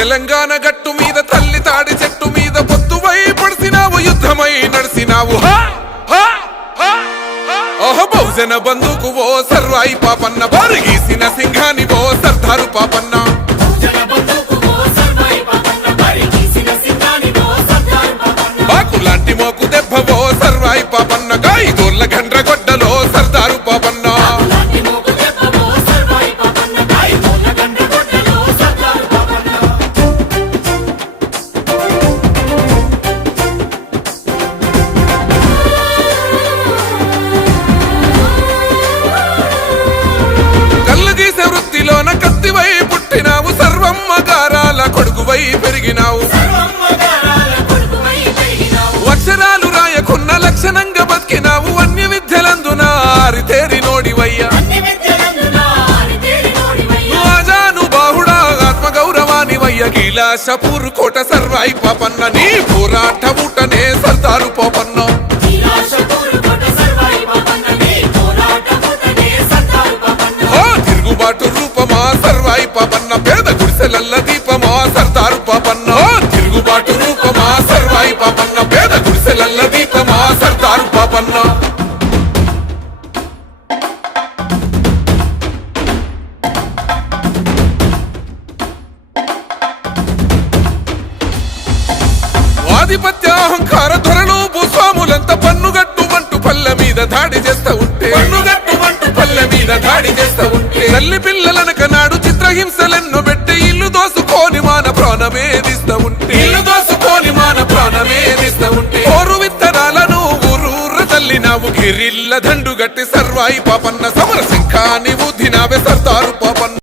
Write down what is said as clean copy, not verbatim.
తెలంగాణ గట్టు మీద తల్లి తాడి చెట్టు మీద పొత్తువై పడిసినావు యుద్ధమై నడిసినావు ఓహో బహుజన బంధుకు ఓ సర్వాయి పాపన్న బారిగీసిన సింహాని ఓ సర్దారు పాపన్న బాకులాంటి మోకు దెబ్బ ఓ సర్వాయి పాపన్న గాయగోర్ల గండ్రగొడ్డలో సర్దారు పాపన్న వృత్తిలోన కత్తివై పుట్టినావు సర్వమ్మ గారాల కొడుకువై పెరిగినావు అక్షరాలు రాయకున్న లక్షణంగా బతికినావు అన్య విద్యలందున ఆరితేరి నోడివయ్యా ఆజానుబాహుడా ఆత్మగౌరవానివయ్య కైలాసపూర్ కోట సర్వాయి పాపన్న నీ పోరాట బూటనే సర్దారు పాపన్న తిరుగుబాటు రూపమా సర్వాయి పాపన్న పేద గుడిసెలల్ల దీపమా సర్దారు పాపన్న తిరుగుబాటు రూపమా సర్వాయి పాపన్న పేద గుడిసెలల్ల దీపమా సర్దారు పాపన్న ఆధిపత్య అహంకార ధరలు భూస్వాములంతా పన్నుగట్టుమంటూ పల్లె మీద దాడి చేస్తా ఉంటే పల్లె మీద దాడి చేస్తా ఉంటే తల్లి పిల్లలనక నాడు చిత్రహింసలెన్నో పెట్టి ఇల్లు దోసుకొని మాన ప్రాణమేదిస్తా ఉంటే ఓరు విత్తనాలను ఊరూర తల్లినావు గిరిల్ల దండు గట్టి సర్వాయి పాపన్న సమర శంఖాని ఊదినావే సర్దారు పాపన్న